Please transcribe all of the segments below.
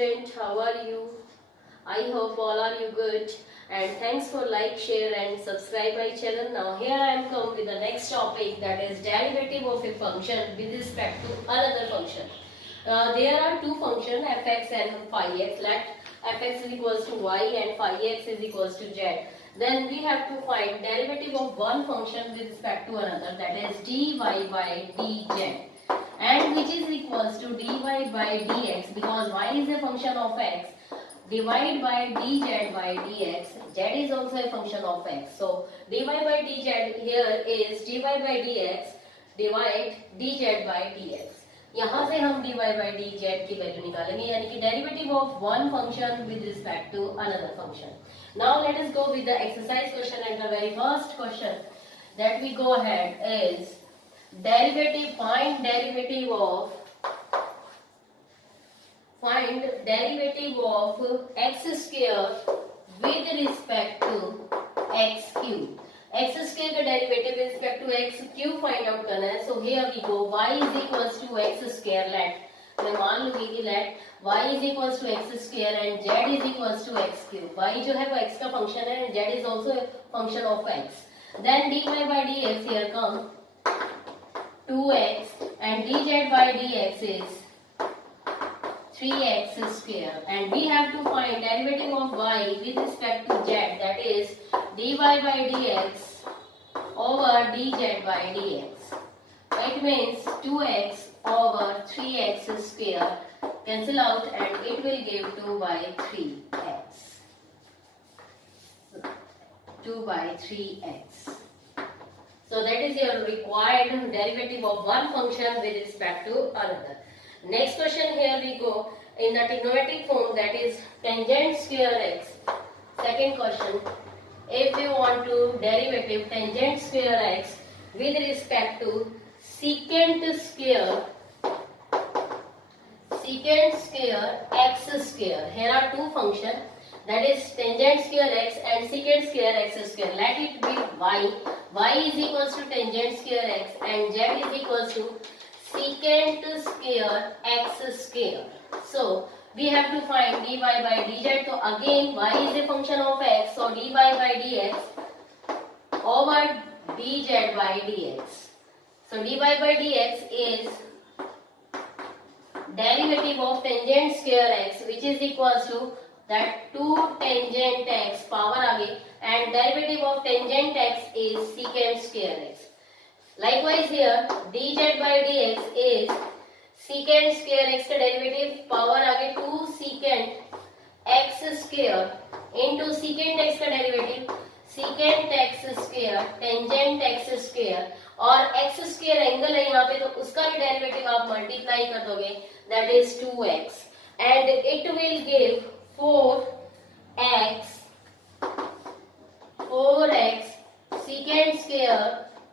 student, how are you? I hope all are you good, and thanks for like, share and subscribe my channel. Now here I am come with the next topic, that is derivative of a function with respect to another function. There are two functions fx and phi x. Let fx is equals to y and phi x is equals to z. Then we have to find derivative of one function with respect to another, that is dy by dz, and which is equals to dy by dx, because y is a function of x. Divide by dz by dx, z is also a function of x. So dy by dz here is dy by dx divide dz by dx. यहाँ से हम dy by dz की value निकालेंगे, यानी कि derivative of one function with respect to another function. Now let us go with the exercise question, and the very first question that we go ahead is find derivative of x square with respect to x cube. x square का derivative with respect to x cube find out करना है. So here we go, y is equals to x square. Let मैं मान लूंगी कि let y is equals to x square and z is equals to x cube. y जो है वो x का फंक्शन है and z is also a function of x. Then dy by dx here come 2x and dz by dx is 3x square, and we have to find derivative of y with respect to z, that is dy by dx over dz by dx. It means 2x over 3x square cancel out and it will give 2 by 3x. 2 by 3x. So that is your required derivative of one function with respect to another. Next question, here we go in the trigonometric form, that is tangent square x. Second question, if you want to derivative tangent square x with respect to secant square x square. Here are two functions, that is tangent square x and secant square x square. Let it be y is equals to tangent square x and z is equals to secant square x square. So we have to find dy by dz. So again y is a function of x, so dy by dx over dz by dx. So dy by dx is derivative of tangent square x, which is equals to that 2 tangent x power आगे, and derivative of tangent x is secant square x. Likewise here dz by dx is secant square x का derivative power आगे 2 secant x square into secant x का derivative secant x square tangent x square, और x square angle है यहाँ पे तो उसका भी डेरिवेटिव आप मल्टीप्लाई कर दोगे, that is 2x, and it will give 4x secant square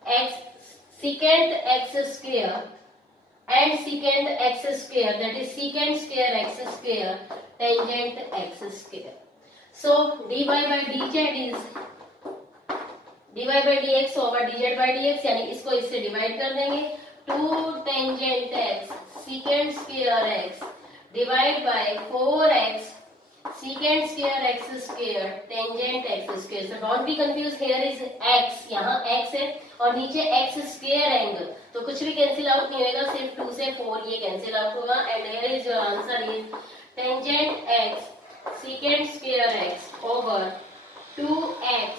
x secant x square and secant x square, that is secant square x square tangent x square. So dy by dz is dy by dx over dz by dx, यानी इसको इससे divide कर देंगे. 2 tangent x secant square x divide by 4x secant square x square tangent x square. So don't be confused, here is x, यहाँ x है और नीचे x square angle, तो कुछ भी कैंसिल आउट नहीं होगा, सिर्फ 2 से 4 ये कैंसिल आउट होगा, and here is your answer is tangent x secant square x over 2x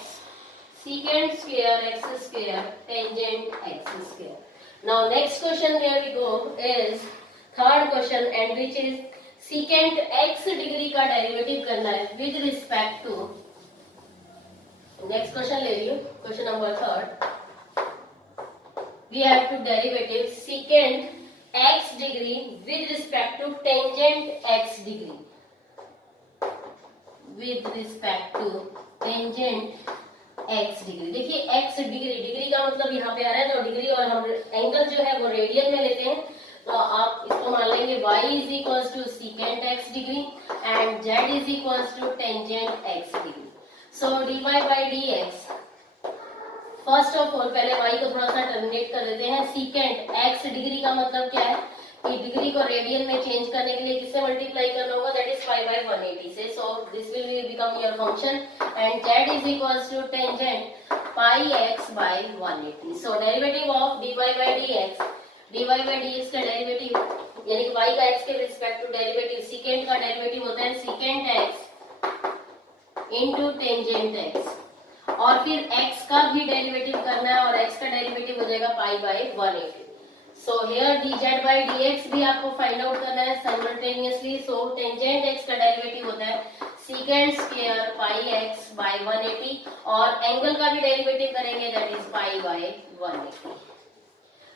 secant square x square tangent x square. Now next question, here we go, is third question, and which is secant x degree का derivative करना है with respect to. Next question ले लियो, question number 3rd. We have to derivative secant x degree with respect to tangent x degree. With respect to tangent x degree. देखिए x degree का मतलब यहाँ पे आ रहा है, तो डिग्री और हम एंगल जो है वो रेडियन में लेते हैं, तो आप इसको मान लेंगे y is equals to secant x degree and z is equals to tangent x degree. So dy by dx, first of all पहले y को थोड़ा सा टर्मिनेट कर देते हैं. secant x डिग्री का मतलब क्या है, कि डिग्री को रेडियन में चेंज करने के लिए किससे मल्टीप्लाई करना होगा, दैट इज पाई बाय 180 से. So this will become your function and z is equals to tangent pi x by 180. So derivative of dy by dx, dy by dx का derivative यानी कि y का x के respect to derivative, secant का derivative होता है secant x into tangent x, और फिर x का भी डेरिवेटिव करना है और x का डेरिवेटिव हो जाएगा pi by 180. So here dz by dx भी आपको फाइंड आउट करना है साइमल्टेनियसली. सो टेंजेंट x का डेरिवेटिव होता है secant square pi x by 180 और एंगल का भी डेरिवेटिव करेंगे that is pi by 180.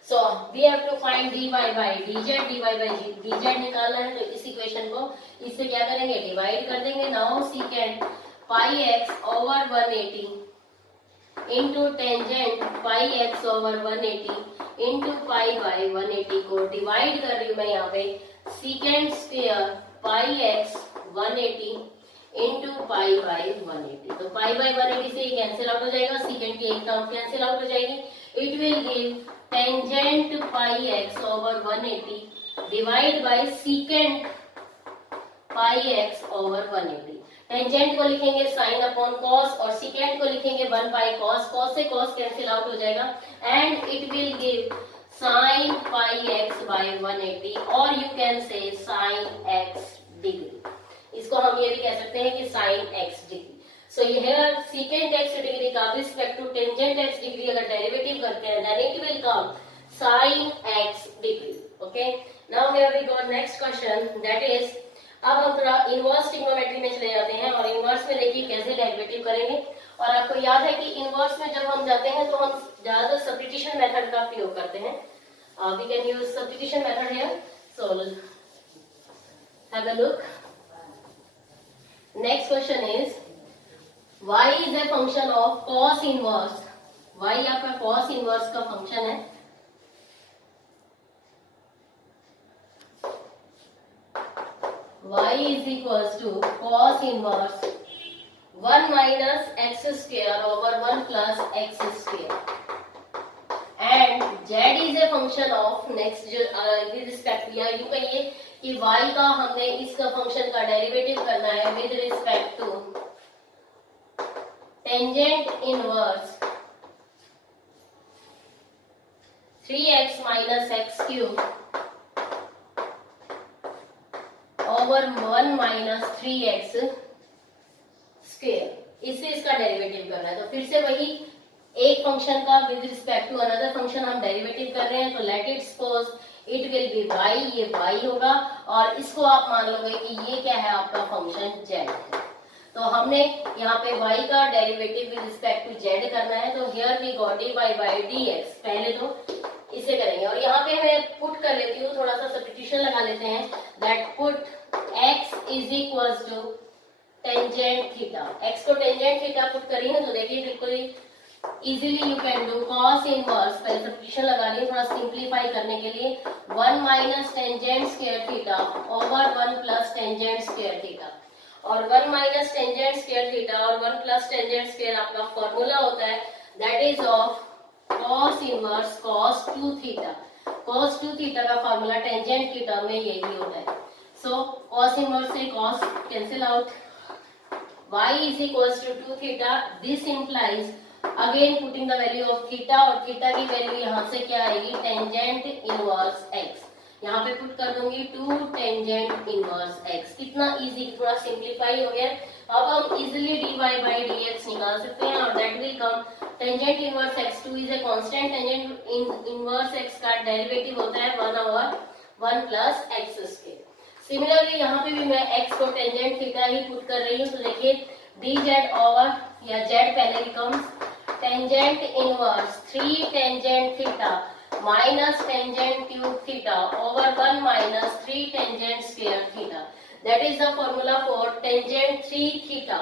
So we have to find dy by dz, dy by dz निकालना है. तो इस इक्वेशन को इससे क्या करेंगे, डिवाइड कर देंगे. Now secant pi x over 180 into tangent pi x over 180 into pi by 180 को डिवाइड कर रही हूँ मैं यहाँ पे secant square pi x 180 into pi by 180. तो पाई बाय 180 से ये कैंसिल आउट हो जाएगा, सीकेंट की एक टर्म कैंसिल आउट हो जाएगी. It will give tangent pi x over 180 divide by secant pi x over 180. Tangent को लिखेंगे साइन अपॉन कॉस और सीकेंट को लिखेंगे 1 बाय कॉस. कॉस से कॉस कैंसिल आउट हो जाएगा and it will give sine pi x by 180 और you can say sine x degree. इसको हम ये भी कह सकते हैं कि sine x degree. So here secant x degree का respect to tangent x degree अगर डेरिवेटिव करते हैं then it will come sine x degree. Okay, now here we go next question that is, अब हम थोड़ा इनवर्स ट्रिग्नोमेट्री में चले जाते हैं और इनवर्स में देखिए कैसे डेरिवेटिव करेंगे. और आपको याद है कि इनवर्स में जब हम जाते हैं तो हम ज्यादातर सब्स्टिट्यूशन मेथड का प्रयोग करते हैं. We can use substitution method here. So have a look. Next question is y is a function of cos inverse. y आपका cos इनवर्स का फंक्शन है. y is equals to cos inverse 1 minus x square over 1 plus x square and z is a function of next with respect या यूं कहिए कि y का हमने इसका फंक्शन का डेरिवेटिव करना है with respect to tangent inverse 3x minus x cube over 1 minus 3x square. इससे इसका डेरिवेटिव करना है. तो फिर से वही एक फंक्शन का with respect to another function हम डेरिवेटिव कर रहे हैं. तो let it suppose it will be y, ये y होगा और इसको आप मान लोगे कि ये क्या है आपका फंक्शन z है. तो हमने यहाँ पे y का derivative with respect to z करना है. तो here we got dy by dx. पहले तो इसे करेंगे और यहाँ पे मैं पुट कर लेती हूँ, थोड़ा सा सब्स्टिट्यूशन लगा लेते हैं. That put x is equals to tangent theta. x को टेंजेंट थीटा पुट करिए तो देखिए बिल्कुल easily you can do cos inverse. पहले सब्स्टिट्यूशन लगा लिए थोड़ा सिंप्लीफाई करने के लिए. 1 minus tangent square theta over 1 plus tangent square theta. और 1 माइनस टेंजेंट स्क्वायर थीटा और 1 प्लस टेंजेंट स्क्वायर आपका फॉर्मूला होता है that is of cos inverse cos 2 theta. cos 2 theta का फॉर्मूला टेंजेंट की टर्म में यही होता है. सो cos इनवर्स से cos cancel out. y is equals to 2 theta. This implies again putting the value of theta और थीटा की value यहाँ से क्या आएगी, टेंजेंट इनवर्स x. यहाँ पे पुट कर दूंगी 2 टेंजेंट इनवर्स x. कितना इजी, थोड़ा सिंप्लीफाई हो गया. अब हम इजीली dy by dx निकाल सकते हैं और that will come tangent inverse x. 2 is a constant. Tangent inverse x का डेरिवेटिव होता है 1 over 1 plus x square. Similarly यहाँ पे भी मैं x को टेंजेंट थीटा ही पुट कर रही हूँ. तो देखिए dz ओवर या z पहले becomes tangent inverse 3 tangent theta minus tangent cube theta over 1 minus 3 tangent square theta. That is the formula for tangent 3 theta.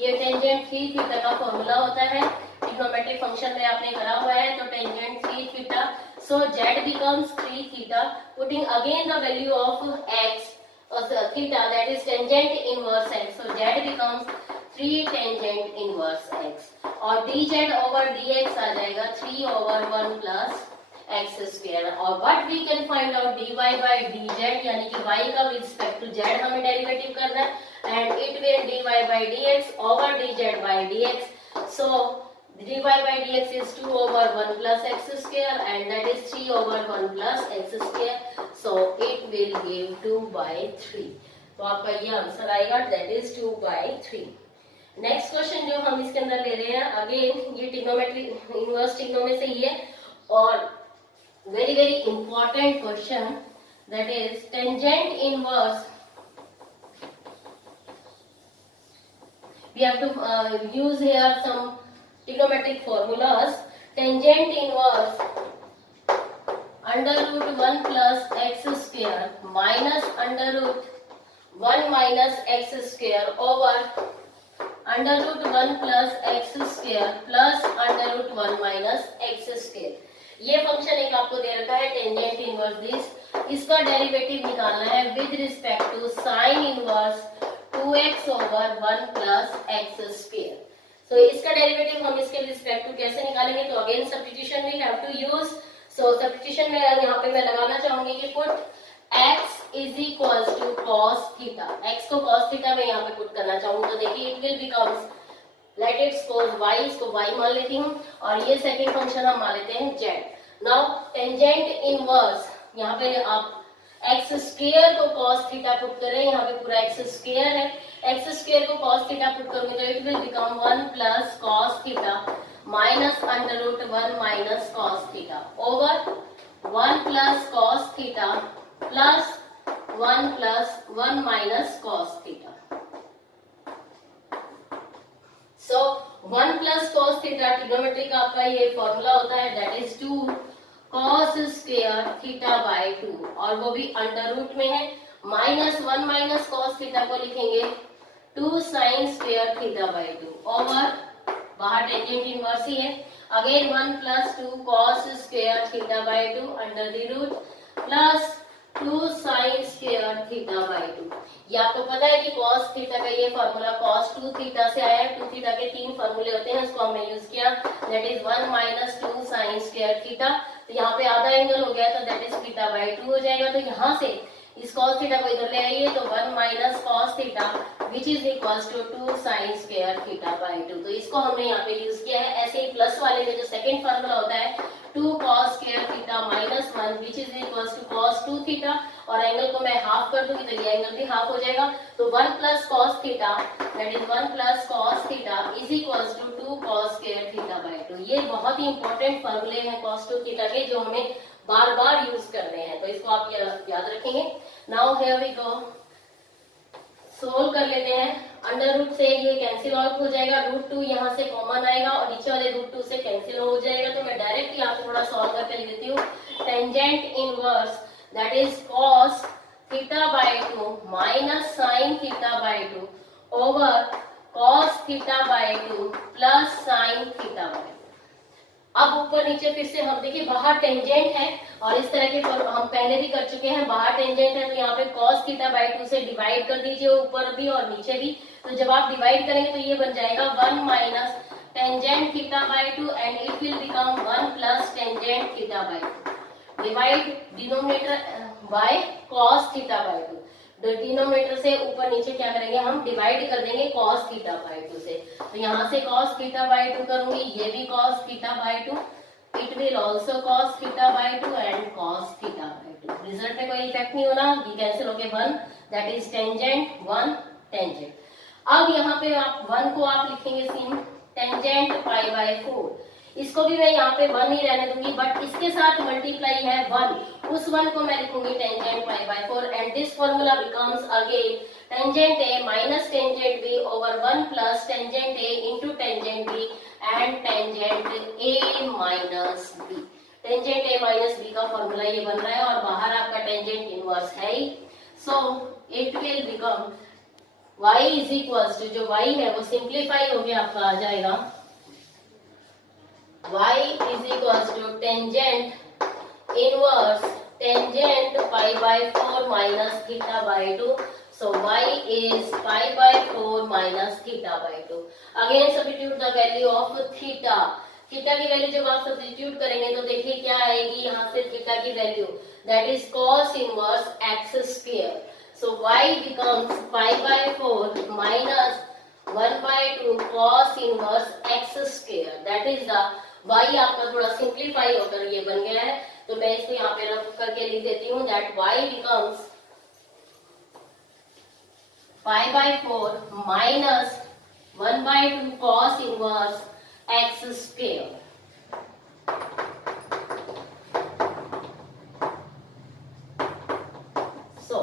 ये टेंजेंट 3 थीटा का फॉर्मूला होता है. ट्रिग्नोमेट्रिक फंक्शन में आपने करा हुआ है. तो tangent 3 theta. So z becomes 3 theta. Putting again the value of x theta, that is tangent inverse x. So z becomes 3 tangent inverse x. और dz over dx आ जाएगा 3 over 1 plus एक्स स्क्वायर। और but we can find out dy by dz, यानी कि y का with respect to z हमें derivative करना है, and it will dy by dx over dz by dx। So dy by dx is 2 over 1 plus x square, and that is 3 over 1 plus x square. So it will give 2 by 3. तो आपका ये answer आएगा, that is 2 by 3. Next question जो हम इसके अंदर ले रहे हैं, अगेन ये ट्रिग्नोमेट्री इनवर्स ट्रिग्नो में से ही है, और very very important question, that is tangent inverse. We have to use here some trigonometric formulas. Tangent inverse under root 1 plus x square minus under root 1 minus x square over under root 1 plus x square plus under root 1 minus x square. ये function एक आपको दे रखा है tangent inverse this, इसका derivative निकालना है with respect to sine inverse 2x over 1 plus x square. So इसका डेरिवेटिव हम इसके रिस्पेक्ट टू कैसे निकालेंगे, तो again substitution we have to use. So substitution में यहाँ पे मैं लगाना चाहूंगी कि put x is equals to cos theta, x को cos थीटा में यहाँ पे पुट करना चाहूंगी, तो देखिए it will becomes, late it suppose y, इसको y मान लेती हूँ, और ये सेकंड फंक्शन हम मान लेते हैं z। नाउ टेंजेंट इनवर्स, यहाँ पे आप एक्स स्क्वायर को cos थीटा पुट करें, यहाँ पे पूरा एक्स स्क्वायर है, एक्स स्क्वायर को cos थीटा पुट करूंगी तो it will become 1 plus cos theta minus under root 1 minus cos theta over 1 plus cos theta plus 1 plus 1 minus cos theta. So 1 plus cos theta trigonometry का आपका ये formula होता है, that is 2 cos square theta by 2, और वो भी under root में है, माइनस 1 माइनस cos थीटा को लिखेंगे 2 sin square theta by 2 over, बाहर टेंजेंट इनवर्स ही है, again 1 plus 2 cos square theta by 2 under the root plus 2 sin square theta by 2। ये आपको पता है कि cos थीटा का ये फॉर्मूला cos 2 थीटा से आया है, 2 थीटा के 3 फॉर्मूले होते हैं, उसको हमने यूज किया, that is 1 minus 2 sin square theta, तो यहाँ पे आधा एंगल हो गया तो दैट इज थीटा बाय 2 हो जाएगा। तो यहाँ से इस cos थीटा को इधर ले आइए तो 1 minus cos theta which is equals to 2 sin square theta by 2, तो इसको हमने यहाँ पे यूज किया है। ऐसे ही प्लस वाले में जो सेकंड फार्मूला होता है 2 cos square theta minus 1 which is equals to cos 2 theta, और एंगल को मैं हाफ कर दूंगी तो ये एंगल भी हाफ हो जाएगा, तो 1 plus cos theta that is 1 plus cos theta is equals to 2 cos square theta by 2। ये बहुत ही इंपॉर्टेंट फार्मूले हैं cos 2 थीटा के, जो हमें बार बार यूज करने हैं, तो इसको आप याद रखेंगे। Now here we go, solve कर लेते हैं। अंडर रूट से ये कैंसिल आउट हो जाएगा, रूट 2 यहाँ से कॉमन आएगा और नीचे वाले रूट 2 से कैंसिल हो जाएगा, तो मैं डायरेक्ट यहाँ पे थोड़ा सॉल्व करके लिख देती हूँ। Tangent inverse that is cos theta by 2 minus sin theta by 2 over cos theta by 2 plus sin theta by 2। अब ऊपर नीचे फिर से हम देखिए, बाहर टेंजेंट है और इस तरह के हम पहले भी कर चुके हैं, बाहर टेंजेंट है तो यहाँ पे cos थीटा बाय 2 से डिवाइड कर दीजिए, ऊपर भी और नीचे भी, तो जब आप डिवाइड करेंगे तो ये बन जाएगा 1 minus tangent theta by 2 and it will become 1 plus tangent theta by 2, divide denominator by cos theta by 2, denominator से ऊपर नीचे क्या करेंगे, हम डिवाइड कर देंगे cos थीटा बाय 2 से, तो यहाँ से cos थीटा बाय 2 करूंगी, ये भी cos theta by 2, it will also cos theta by 2 and cos theta by 2। Result में कोई इफेक्ट नहीं होना, ये कैंसिल होके 1, दैट इज टेंजेंट 1 टेंजेंट। अब यहाँ पे आप 1 को आप लिखेंगे सिम टेंजेंट पाई बाय 4, इसको भी मैं यहाँ पे 1 ही रहने दूंगी, बट इसके साथ मल्टीप्लाई है 1, उस 1 को मैं लिखूंगी tangent pi by 4 and this formula becomes again tangent A minus tangent B over 1 plus tangent A into tangent B and tangent A minus B. Tangent A minus B का formula ये बन रहा है और बाहर आपका टेंजेंट इनवर्स है ही, so it will become y is equals to, जो y है वो सिंप्लीफाई होके आपका आ जाएगा, y is equals to tangent inverse tangent pi by 4 minus theta by 2. So y is pi by 4 minus theta by 2. Again substitute the value of theta. Theta की value जब आप substitute करेंगे तो देखिए क्या आएगी यहाँ से थीटा की value, that is cos inverse x square. So y becomes pi by 4 minus 1/2 cos inverse x square. That is the y आपका थोड़ा सिंप्लीफाई होकर ये बन गया है, तो मैं इसको यहाँ पे रख करके लिख देती हूँ. That y becomes pi by 4 minus 1/2 cos inverse x square. So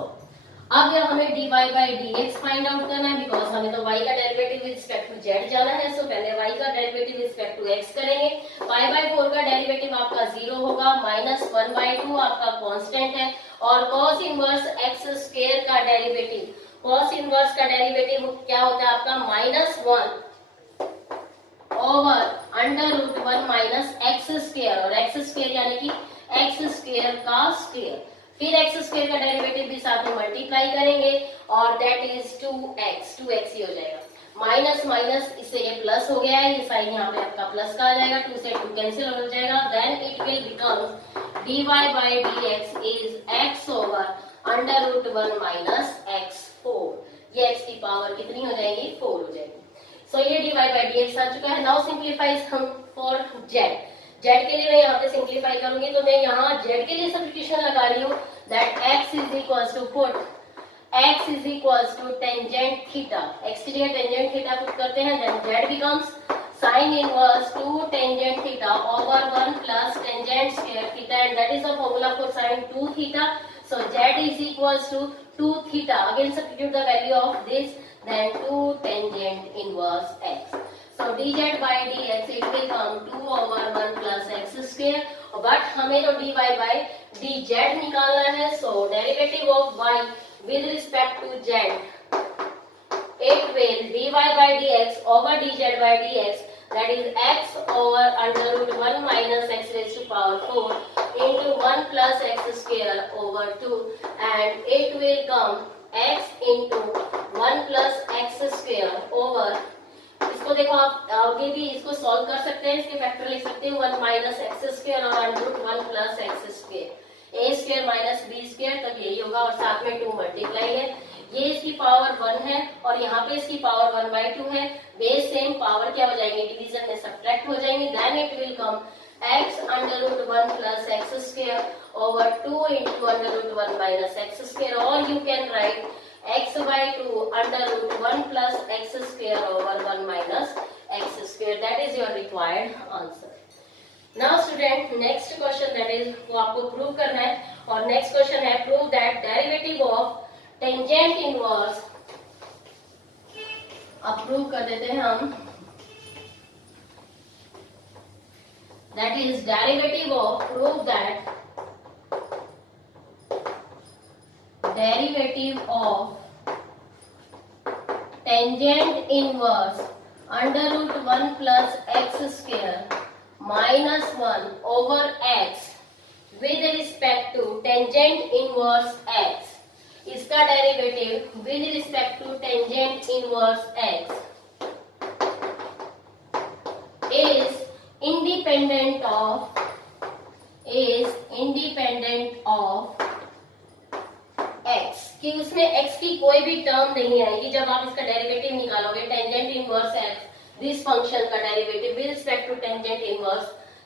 अब यह हमें dy by dx find out करना है, बिकॉज हमें तो y का derivative with respect to z जाना है. सो पहले y का derivative with respect to x करेंगे. पाई बाय 4 का डेरिवेटिव आपका 0 होगा, माइनस 1/2 आपका कांस्टेंट है, और cos इनवर्स x स्क्वायर का डेरिवेटिव, cos इनवर्स का डेरिवेटिव क्या होता है आपका -1 over under root 1 minus x square, और एक्स स्क्वायर यानी कि एक्स स्क्वायर का स्क्वायर. फिर एक्स स्क्वायर का डेरिवेटिव भी साथ में मल्टीप्लाई करेंगे, और दैट इज 2x ही हो जाएगा. माइनस माइनस इससे ये प्लस हो गया है, ये साइन यहाँ पे आपका प्लस का आ जाएगा, 2 से 2 कैंसिल हो जाएगा. Then it will become dy by dx is x over under root 1 minus x4. ये x की पावर कितनी हो जाएगी, 4 हो जाएगी. सो ये dy बाई dx आ चुका है. नाउ सिंप्लीफाइज हम फॉर z. z के लिए मैं यहाँ पे सिंप्लीफाई करूंगी, तो मैं यहाँ z के लिए सब्स्टिट्यूशन लगा रही हूँ. That x is equals to put x is equals to tangent theta. x के लिए टेंजेंट थीटा पुट करते हैं. Then z becomes sine inverse 2 tangent theta over 1 plus tangent square theta, and that is the formula for sine 2 theta. So z is equals to 2 theta. Again substitute the value of this, then 2 tangent inverse x. So dz by dx it will come 2 over 1 plus x square. But हमें तो dy by dz निकालना है. So derivative of y with respect to z, it will dy by dx over dz by dx, that is x over under root 1 minus x raised to power 4 into 1 plus x square over 2, and it will come x into 1 plus x square over, इसको देखो आप आगे भी इसको solve कर सकते हैं, इसके फैक्टर लिख सकते हैं 1 माइनस एक्स स्क्वायर और under root 1 plus x square. A square minus b square, तब यही होगा, और साथ में 2 मल्टीप्लाई है. ये इसकी पावर 1 है और यहाँ पे इसकी पावर 1/2 है. बेस सेम, पावर क्या हो जाएंगे, डिवीजन में सब्ट्रैक्ट हो जाएंगे. Then it will come x under root 1 plus x square over 2 into under root 1 minus x square, और you can write x/2 under root 1 plus x square over 1 minus x square. That is your required answer. Now student, next question that is वो आपको prove करना है, और next question है prove that derivative of tangent inverse. अब prove कर देते हैं हम. That is derivative of, prove that derivative of tangent inverse under root 1 plus x square minus 1 over x with respect to tangent inverse x. इसका derivative with respect to tangent inverse x is independent of x, कि उसमें x की कोई भी term नहीं आएगी जब आप इसका डेरिवेटिव निकालोगे. Tangent inverse x, this function का derivative with respect to tangent inverse,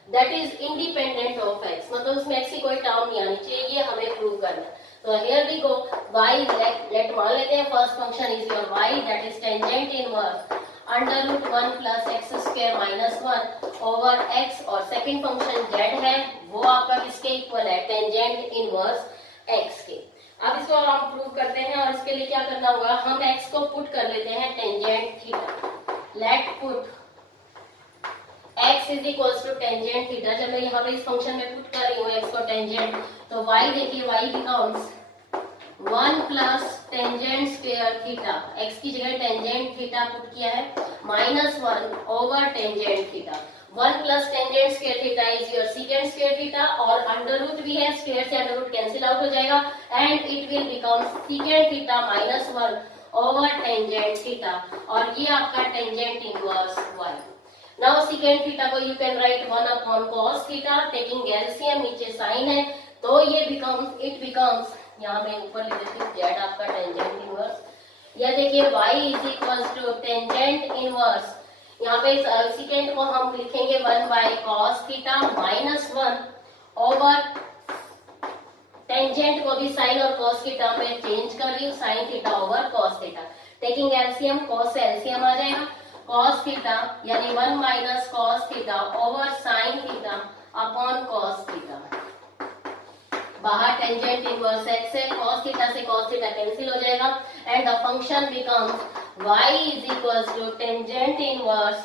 that is independent of x. मतलब उसमें x की कोई टर्म नहीं आनी चाहिए, ये हमें प्रूव करना है. तो here we go. y, let मान लेते हैं first function is your y, that is tangent inverse under root 1 plus x square minus 1 over x, और सेकेंड फंक्शन z है, वो आपका किसके इक्वल है, टेंजेंट इनवर्स x के. अब इसको हम प्रूव करते हैं, और इसके लिए क्या करना होगा, हम x को पुट कर लेते हैं tangent theta. Let put x is equals to tangent theta. जब मैं यहाँ पे इस फंक्शन में पुट कर रही हूँ x को टेंजेंट, तो y देखिए y becomes 1 plus tangent square theta. x की जगह टेंजेंट थीटा पुट किया है, minus 1 over tangent theta. 1 plus tangent square theta is your secant square theta, और अंडर रूट भी है, स्क्वायर से अंडर रूट कैंसिल आउट हो जाएगा, and it will become secant theta minus 1 over tangent theta, और ये आपका tangent inverse y. Now second theta को you can write 1 upon cos theta, taking LCM, नीचे साइन है तो ये इट बिकम्स, यहाँ मैं ऊपर लिख देती हूँ जेड आपका टेंजेंट इनवर्स, या देखिए y is equal to tangent inverse, यहाँ पे सेकेंड को हम लिखेंगे 1 by cos theta minus 1 over tangent को भी साइन और cos की टर्म में चेंज कर रही हूँ, sine theta over cos theta, taking LCM cos से एलसीएम आ जाएगा, cos थीटा यानी 1 minus cos theta over sine theta upon cos theta, बाहर टेंजेंट इनवर्स x है, cos थीटा से cos थीटा कैंसिल हो जाएगा and the function becomes y is equal to tangent inverse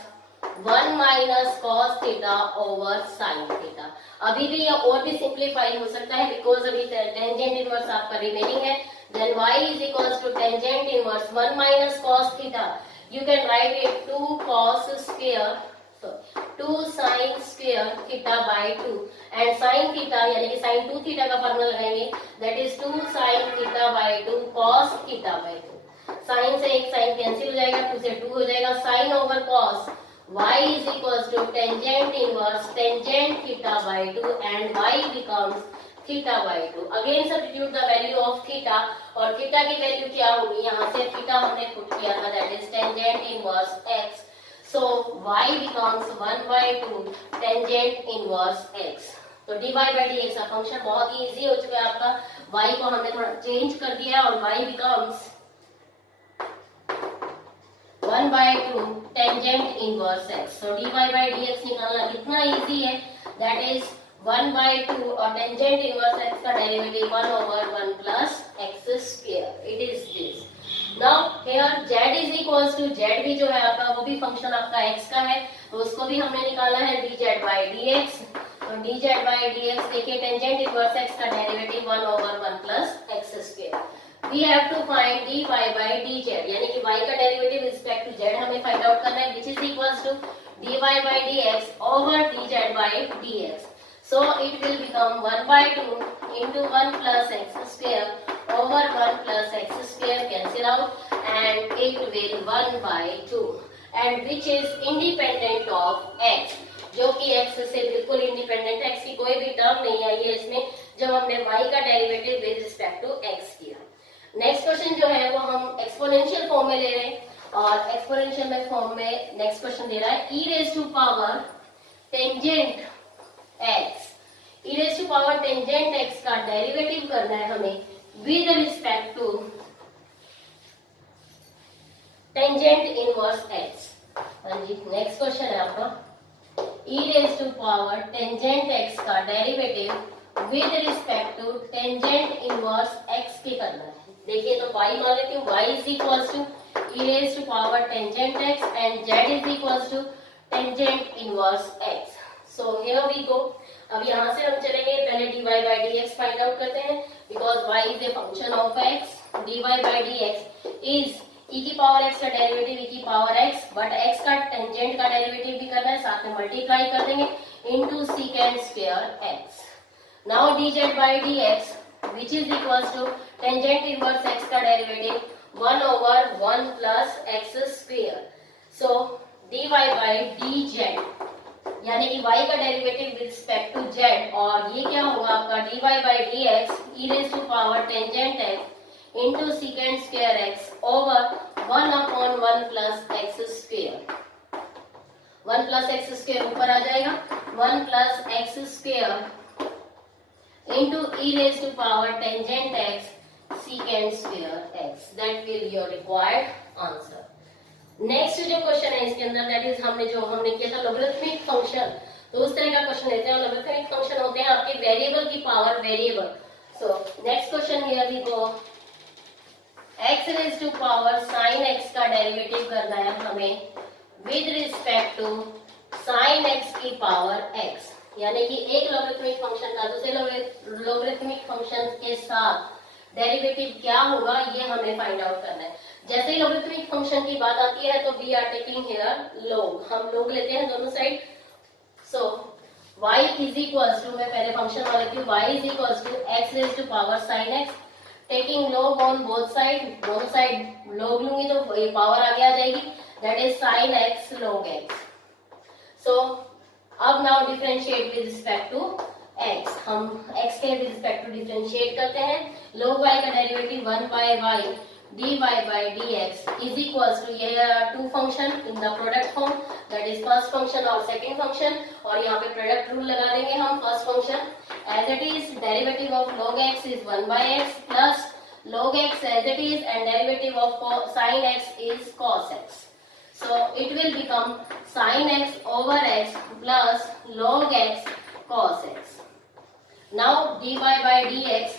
1 minus cos theta over sine theta. अभी भी ये और भी सिंप्लीफाई हो सकता है बिकॉज अभी टेंजेंट इनवर्स आपका रिमेनिंग है, then y is equal to tangent inverse 1 minus cos theta, you can write it 2 cos square, so 2 sin square theta by 2 and sin theta यानी कि sin 2 theta का formula लगाएंगे, that is 2 sin theta by 2 cos theta by 2, sin से एक sin cancel हो जाएगा, 2 से 2 हो जाएगा, sin over cos, y is equals to tangent inverse tangent theta by 2 and y becomes theta by 2. Again substitute the value of theta और theta की value क्या होगी, यहाँ से theta हमने पुट किया था, that is tangent inverse x, so y becomes 1 by 2 tangent inverse x. तो dy by dx का फंक्शन बहुत ही इजी हो चुका है आपका, y को हमने थोड़ा चेंज कर दिया और y becomes 1 by 2 tangent inverse x. So dy by dx निकालना कितना इजी है, that is 1 by 2 और टेंजेंट इनवर्स x का derivative 1 over 1 plus x square, it is this. Now here z is equals to, z भी जो है आपका वो भी फंक्शन आपका x का है तो उसको भी हमने निकालना है dz by dx, तो dz by dx देखिए टेंजेंट इनवर्स x का derivative 1 over 1 plus x square. We have to find dy by dz यानी कि y का डेरिवेटिव रिस्पेक्ट टू z हमें फाइंड आउट करना है, which is equals to dy by dx over dz by dx. So it will become 1 by 2 into 1 plus x square over 1 plus x square cancel out and it will 1 by 2 and which is independent of x, जो कि x से बिल्कुल independent है, x की कोई भी term नहीं आई है इसमें जब हमने y का derivative with respect to x किया। नेक्स्ट क्वेश्चन जो है वो हम एक्सपोनेंशियल फॉर्म में ले रहे हैं और एक्सपोनेंशियल में फॉर्म में नेक्स्ट क्वेश्चन दे रहा है e raised to power tangent x, e raised to power tangent x का डेरिवेटिव करना है हमें with respect to tangent inverse x। हाँ जी, नेक्स्ट क्वेश्चन है आपका e raised to power tangent x का derivative with respect to tangent inverse x की करना है। देखिए तो y मान लेती हूँ, y is equals to e raised to power tangent x and z is equals to tangent inverse x. So here we go. अब यहाँ से हम चलेंगे, पहले dy by dx find out करते हैं because y is a function of x. dy by dx is e की power x का डेरिवेटिव e की पावर x, बट x का टेंजेंट का डेरिवेटिव भी करना है, साथ में मल्टीप्लाई कर देंगे into secant square x. Now dz by dx which is equals to tangent inverse x का derivative 1 over 1 plus x square. So dy by dz यानी कि y का derivative with respect to z और ये क्या होगा आपका dy by dx e raised to power tangent x into secant square x over 1 upon 1 plus x square. 1 plus x square ऊपर आ जाएगा, 1 plus x square into e raised to power tangent x secant square x. That will be your required answer. Next जो question है इसके अंदर that is हमने किया था logarithmic function, तो उस तरह का क्वेश्चन लेते हैं। लॉगरिथमिक फंक्शन होते हैं आपके वेरिएबल की power variable. So next question here we go, x raise to power sin x का डेरिवेटिव करना है हमें with respect to sin x की पावर x, यानी कि एक लॉगरिथमिक फंक्शन का दूसरे लॉगरिथमिक फंक्शन के साथ डेरिवेटिव क्या होगा ये हमें फाइंड आउट करना है। जैसे ही लॉगरिथमिक फंक्शन की बात आती है तो we are taking here log, हम लॉग लेते हैं दोनों side. So y is equals to, मैं पहले फंक्शन मान लेती हूँ, y is equals to x raise to power sin x, taking log on both side, दोनों साइड लॉग लूंगी तो ये पावर आगे आ जाएगी, that is sin x log x। So अब now differentiate with respect to x, हम x के विद रिस्पेक्ट टू डिफरेंशिएट करते हैं। log y का derivative 1 by y dy by dx is equals to, ये two function in the product form, that is first function और second function, और यहाँ पे प्रोडक्ट रूल लगा देंगे हम। First function as it is derivative of log x is 1 by x plus log x as it is and derivative of sin x is cos x. So it will become sin x over x plus log x cos x. Now dy by dx,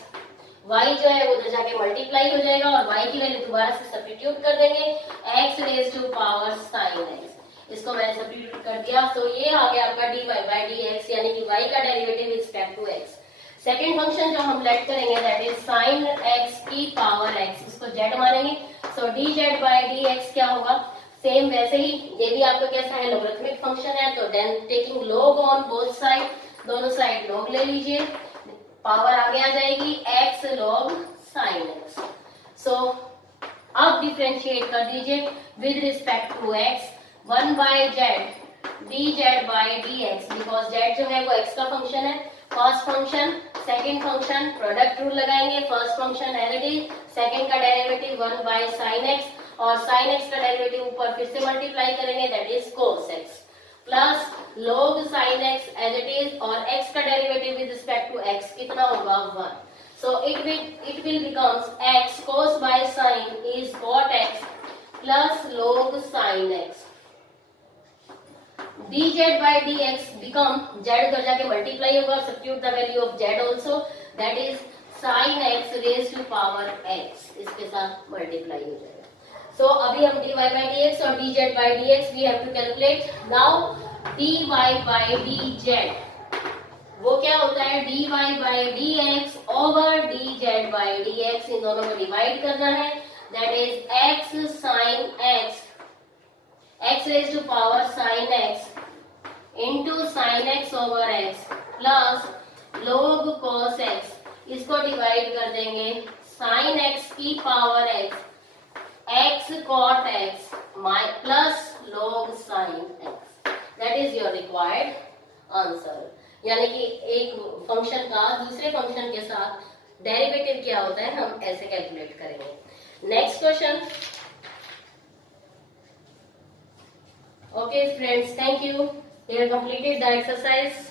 y जो है उधर जाके multiply हो जाएगा और y की value दोबारा से सब्स्टिट्यूट कर देंगे, x raise to power sin x, इसको मैंने सब्स्टिट्यूट कर दिया। तो ये आ गया आपका dy by dx, यानी कि y का derivative with respect to x। Second function जो हम लेट करेंगे दैट इज sin x की पावर x, इसको z मानेंगे। सो dz by dx क्या होगा, सेम वैसे ही ये भी आपका कैसा है, लॉगरिथमिक फंक्शन है, तो then taking log on both side, दोनों साइड log ले लीजिए, पावर आगे आ जाएगी x log sin x। So अब डिफरेंशिएट कर दीजिए with respect to x, 1 by z dz by dx, बिकॉज z जो है वो x का फंक्शन है। First function second function product rule लगाएंगे, first function as it is, second का डेरिवेटिव 1 by sin x, और sin x का डेरिवेटिव ऊपर फिर से मल्टीप्लाई करेंगे that is cos x, plus log sin x as it is, और x का derivative with respect to x कितना होगा 1। सो it will becomes x cos by sin is cot x plus log sin x, dz by dx become, z उधर जाके multiply होगा, substitute the value of z also, that is sin x raise to power x, इसके साथ multiply हो जाएगा। सो अभी हम dy by dx और dz by dx we have to calculate. Now dy by dz वो क्या होता है, dy by dx over dz by dx, इन दोनों को डिवाइड करना है, that is x sin x, x raise to power sin x into sin x over x plus log cos x, इसको डिवाइड कर देंगे sin x की power x, x cot x plus log sin x, that is your required answer. यानी कि एक function का दूसरे function के साथ डेरिवेटिव क्या होता है हम ऐसे कैलकुलेट करेंगे। Next question. Okay friends, thank you. We have completed the exercise.